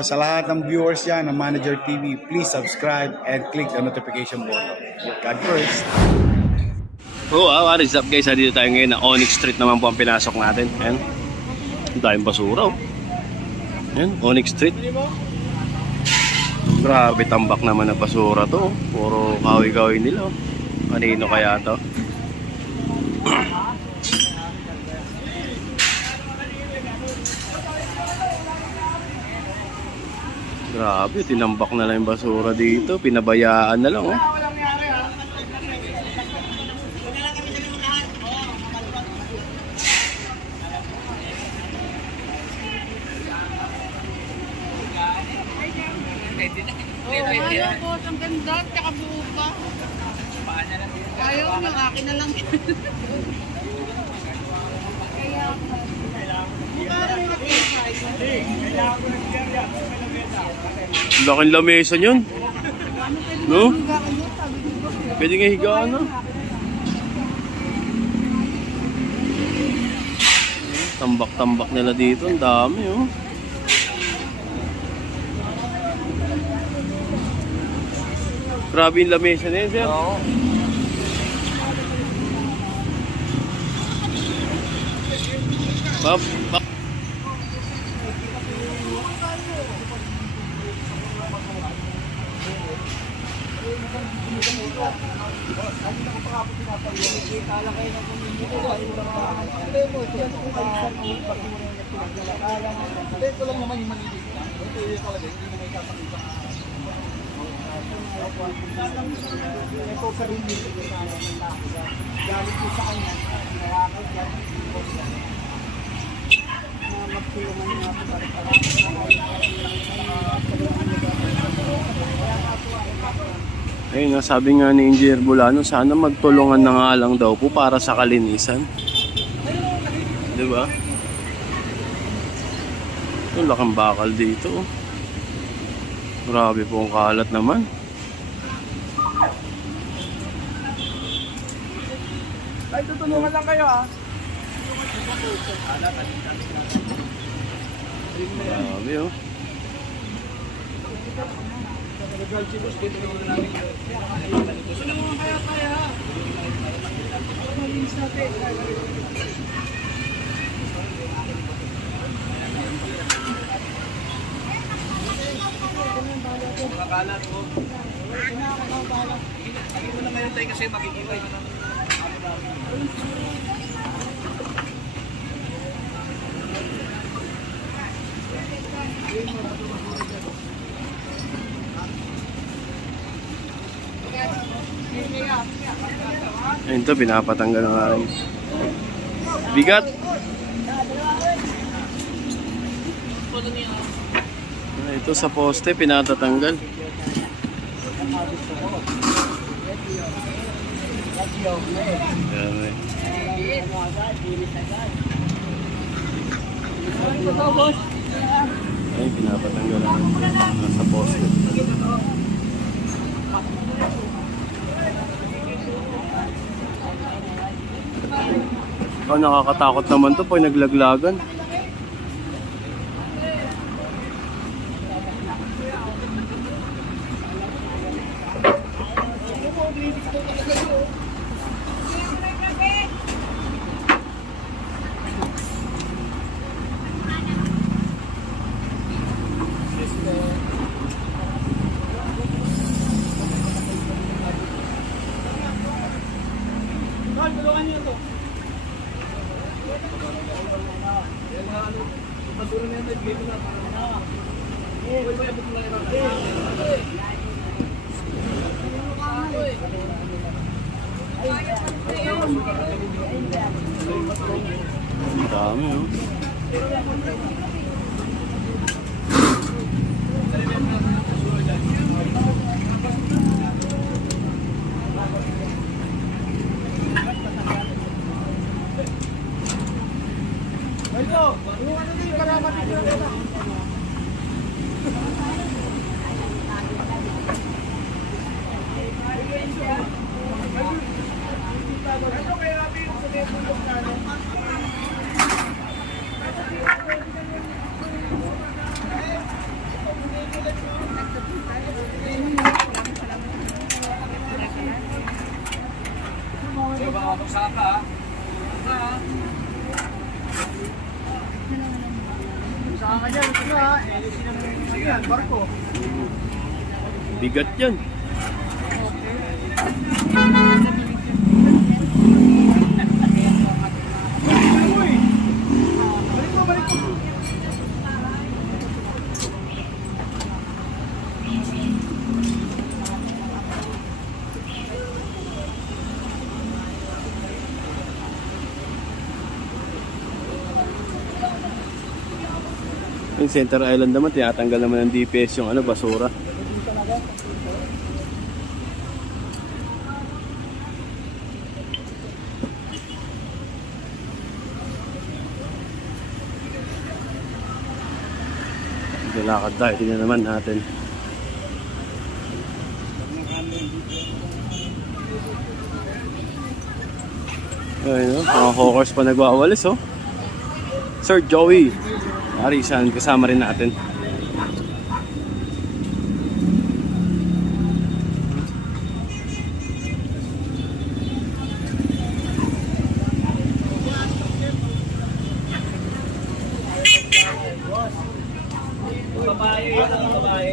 sa lahat ng viewers dyan ng Manager TV, please subscribe and click the notification button. God first. What is up guys? Dito tayo ngayon na Onyx Street naman po ang pinasok natin. Ayan. Ang daming basura. Ayan, Onyx Street. Grabe, tambak naman na basura to. Puro kahoy-kahoy nila. Kanino kaya to? Grabe, tinambak na lang yung basura dito. Pinabayaan na lang, oh. Ayaw po, ang ganda, tsaka buo pa. Ayaw nyo, akin na lang. Kaya pa. Mukha rin Laking lamesa yun. No? Pwede nga higaan, no? Tambak-tambak nila dito. Ang dami, oh. Grabe yung lamesa na yun, sir. Oo. Bak. Ayun, sabi nga ni Engineer Bulano, sana magtulungan na nga lang daw po para sa kalinisan. Diba? Yung laking bakal dito. Grabe po ang kalat naman. Ay, tutulungan lang kayo ah. Grabe, oh. Tulungan kayo kaya. Malinis natin. Makalat ko. Lagi mo na ngayon tayo kasi makikita yun. Ayun to, pinapatanggal ng aking bigat. Ito sa poste, pinatatanggal. Grabe. Ayun, pinapatanggal sa poste. Oh, nakakatakot naman to pag naglaglagan. Ang dami, oh. Babagsakan ka ha. Saan ka dyan? Ito ha. Sige yan, barko. Bigat yan. Yung Center Island naman, tinatanggal naman ng DPS yung basura. Lalakad tayo, tingnan naman natin. Ayun, mga hawkers pa nagwawalis, oh. Sir Joey Arisan, kasama rin natin. Babae, ito ang babae.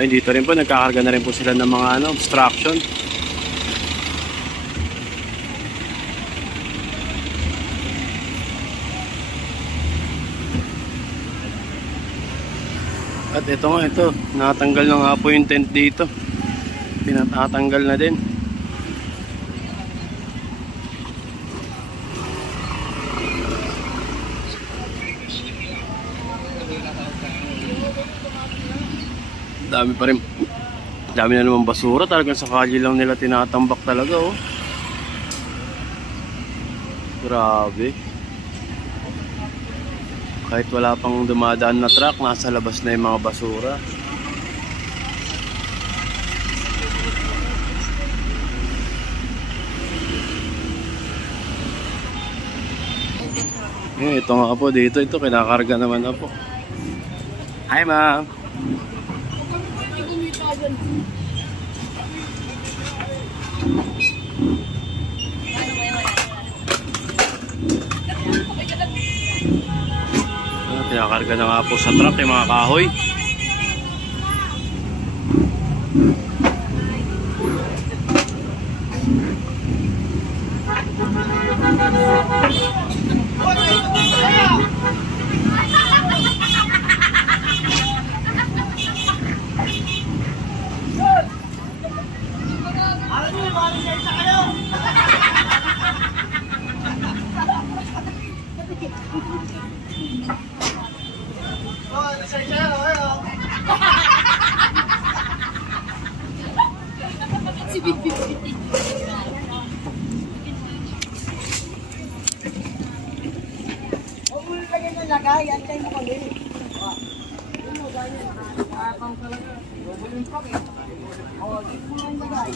Ay, dito rin po, nagkakarga na rin po sila ng mga obstruction. At ito nga, natanggal na nga po yung tent dito. Pinatatanggal na din. Dami pa rin. Dami na naman basura. Talagang sa kalye lang nila tinatambak talaga, oh. Grabe. Kahit wala pang dumadaan na truck, nasa labas na yung mga basura. Ito nga po dito. Ito kinakarga naman na po. Hi, ma'am. Pinakarga na nga po sa truck yung mga kahoy.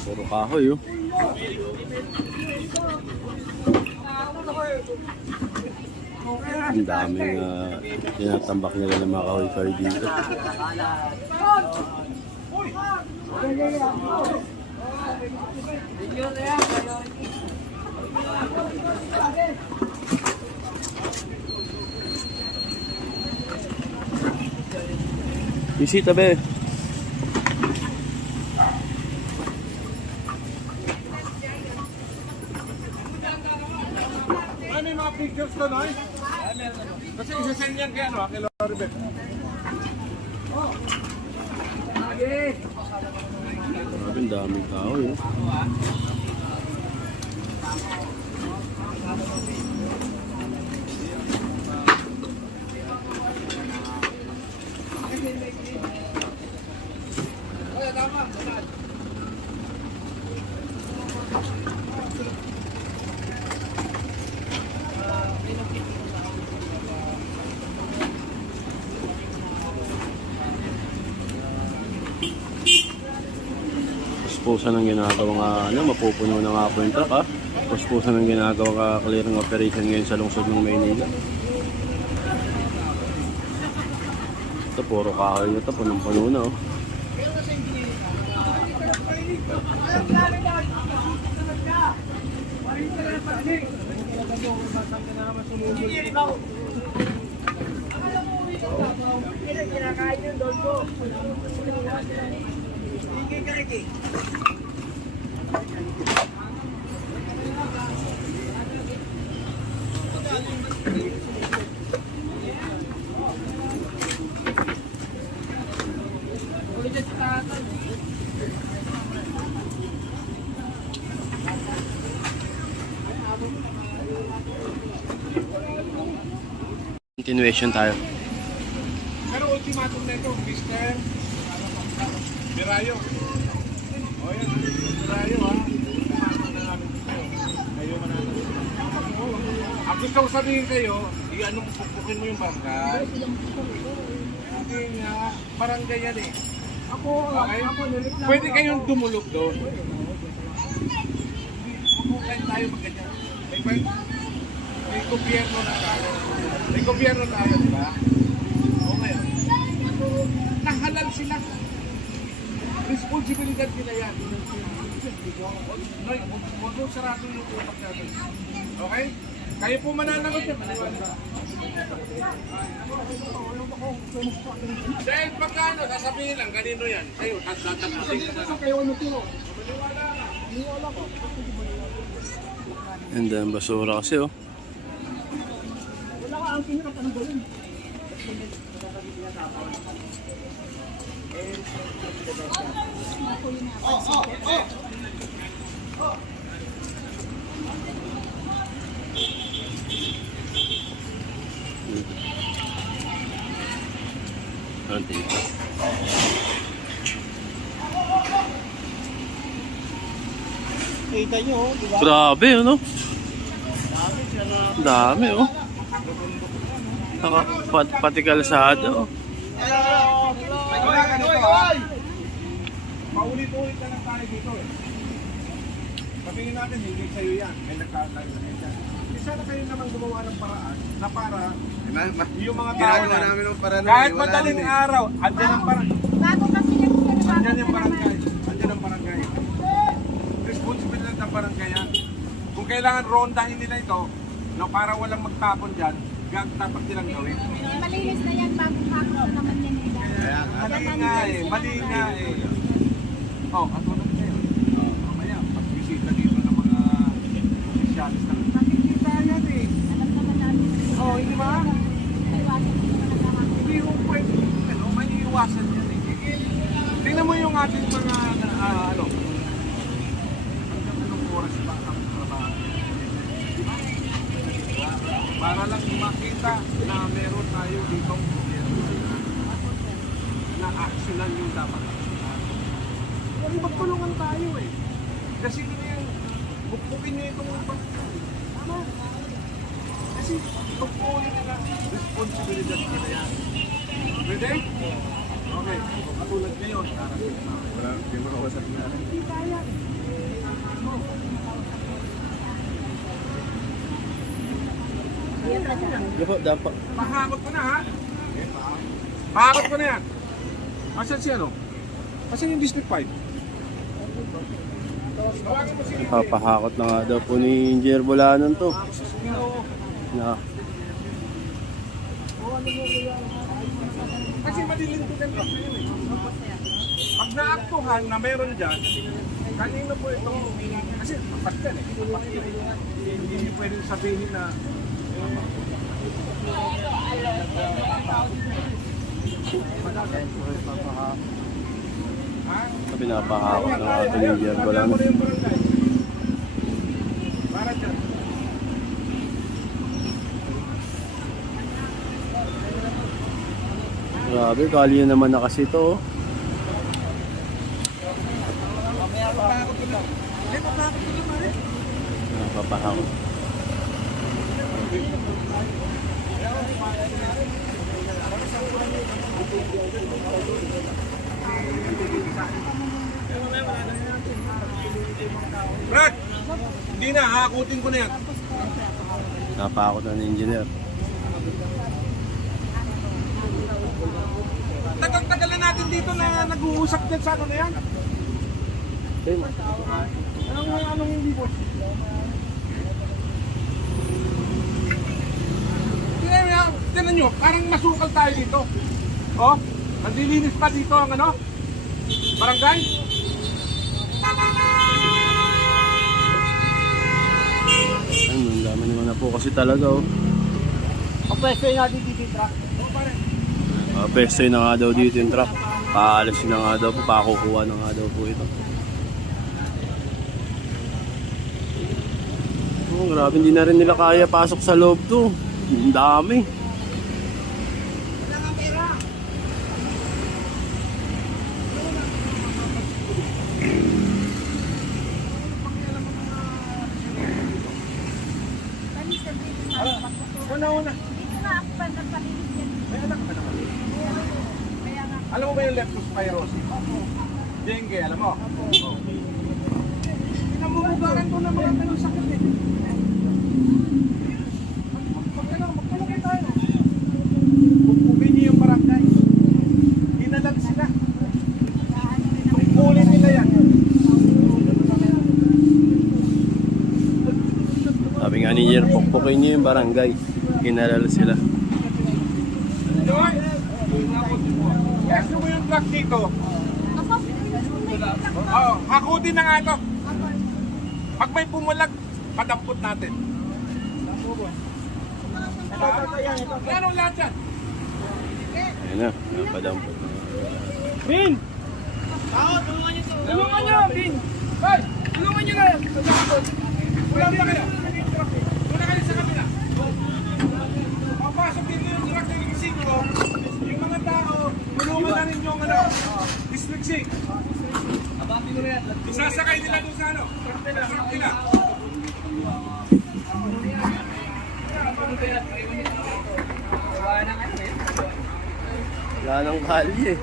Puro kahoy, oh. Ang daming tinatambak nila ng mga kahoy dito. Bisita, be. Ano yung mga pictures ko, Noy? Kasi isa-send yan kaya, kay Loribet. Grabe, ang daming kahoy, oh. puspusan ng ginagawang mapupuno na nga po yung truck puspusan ng ginagawang clearing operation ngayon sa lungsod ng Maynila. Ito puro kahoy ito, punong-puno na oh. Continuation tayo. Pero ultimatum na ito, Mr. Mirayo. O yan, Mirayo ha. Ultimatum na namin kayo. Kayo mananalo. Ang gusto ko sabihin kayo, i-anong pupukin mo yung barangay. Hindi nga, barangay yan eh. Okay? Pwede kayong dumulog doon. Pupukin tayo magganyan. May gobyerno na tayo. May gobyerno tayo, di ba? O ngayon, nahalal sila. Responsibilidad nila yan. Huwag mo sarado yung utak natin. Okay? Kayo po mananagot yan. Dahil pagkano, sasabihin lang, ganito yan. Kayo, tatapusin ka na. And then basura kasi oh. Dito. Kita nyo, di ba? Grabe ano? Dami oh. Pati kalsada oh. Paulit-ulit na lang tayo dito eh. Sabihin natin, hindi sa'yo yan. May nagkakalang na yan. Sana kayo naman gumawa ng paraan na para yung mga tao na namin ng paraan kahit madaling araw, andyan ang parang andyan yung barangay. Andyan ang barangay. Responsibilidad ng barangay yan. Kung kailangan rondahin nila ito, no, para walang magtapon dyan, dapat nilang gawin. Malinis na yan bago hapon na naman yan nila. Mali nga eh. Oh, katulad kayo. Mamaya, pag-visita dito ng mga opisyalis na makikita yan eh. Alam naman namin. Oh, hindi ba? Iwasan mo naman ang mga. Hindi mo pwede, maiiwasan yan eh. Tingnan mo yung ating mga, anong oras ba ang trabaho. Para lang makita na meron tayo ditong na aksyonan yung dapat aksyonan. Kung magtulungan tayo eh. Kasi yung bukbukin nyo itong barangay. Tama. Kasi tungkulin nila responsibilidad nila yan. Pwede? Okay. Katulad ngayon. Wala, hindi mo nakawasap na. Hindi kaya. Dapat. Mahakot ko na ha. Mahakot ko na yan. Asan si ano? Asan yung District 5? Tawagan mo si Papahakot na nga daw po ni Engineer Bulanon to. Na. Kasi madilintugan pa yun eh. Pag naaktuhan na meron dyan, kanino po ito? Kasi tapat yan eh. Hindi pwede sabihin na Pinapahakot na nga ito ni Engineer Bulanon. para dyan. Grabe, kalye naman na kasi ito oh. Papahakot. Brad, hindi na, hakutin ko na yan. Napakot na ng engineer. Tagal-tagal na natin dito na nag-uusap dyan sa ano na yan. Anong hindi po? Tignan nyo, parang masukal tayo dito. Oh, nandilinis pa dito ang ano? Barangay? Ayun, ang dami naman na po kasi talaga oh. Pwesto yung natin dito yung truck. Pestoy na nga daw dito yung truck. Paalisin na nga daw po, pakukuha na nga daw po ito. Oh, grabe, hindi na rin nila kaya pasok sa loob to. Ang dami. Una-una. Dito na ako pa nagpalinis yan. May anak ka naman. Kaya nga. Alam mo ba yung leptospirosis? Dengue, alam mo? Oo. Pinamumugaran ko na mga ganun sakit eh. Magkalagay tayo. Pupugin niyo yung barangay. Hinalag sila. Tungkulin nila yan. Sabi nga ni Jer, pukpukin niyo yung barangay. Kinalala sila. Joy! Yes, mo yung truck dito. Ako, pinilis ko na yung truck ko. Oo, hakutin na nga ito. Pag may pumulag, padampot natin. Anong lahat yan? Ayun na, napadampot. Bin! Tulungan nyo, Bin! Hoy! Tulungan nyo na yan! Ulan pa kayo! Muna kayo sa kabila! Papasok dito yung truck ng Isigro. Yung mga tao, tulungan na rin yung ano, District 6. Isasakay nila doon sa ano? Truck nila. Wala nang kalye.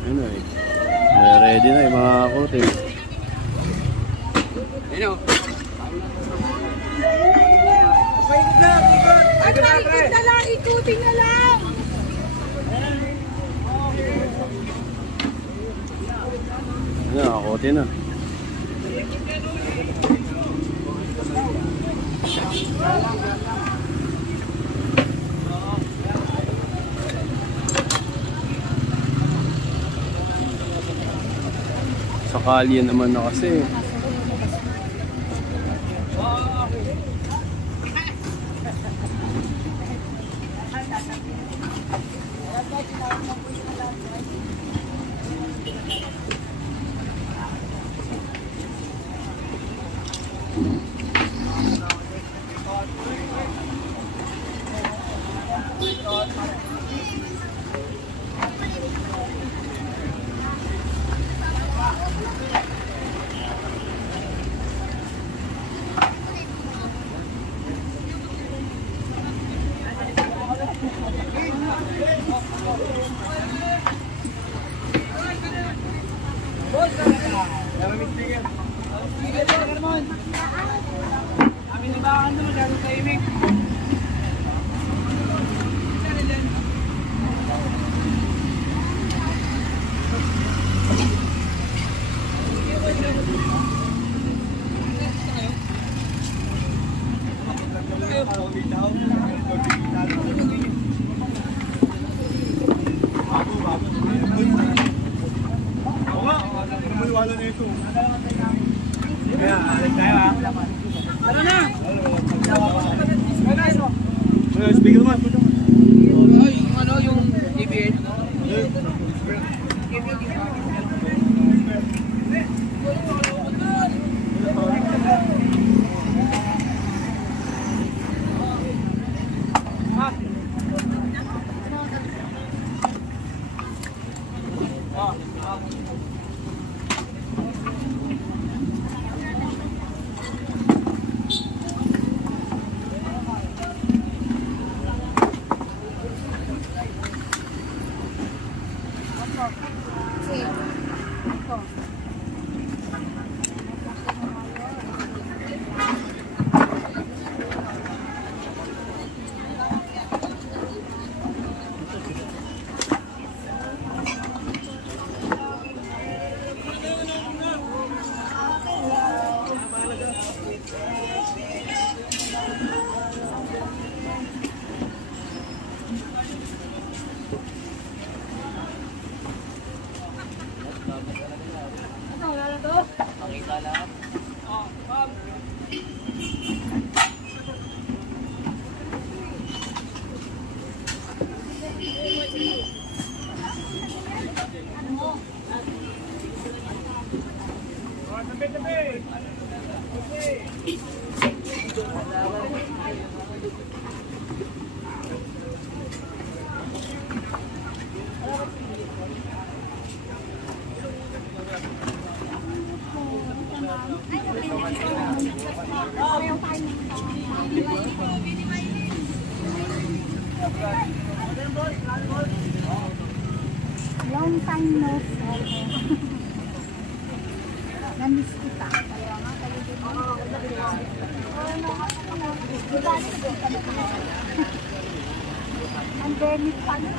Ayun na eh. Ready na yung mga kote. At maikot na lang, ikutin na lang. Ayun na, kote na. Sa kalye naman na kasi. Wala na ito. Speaker man. Long time no see. Namiss kita. Kaya nga, kayo din mo. Diba, nakikita na tayo? Pandemic pa na.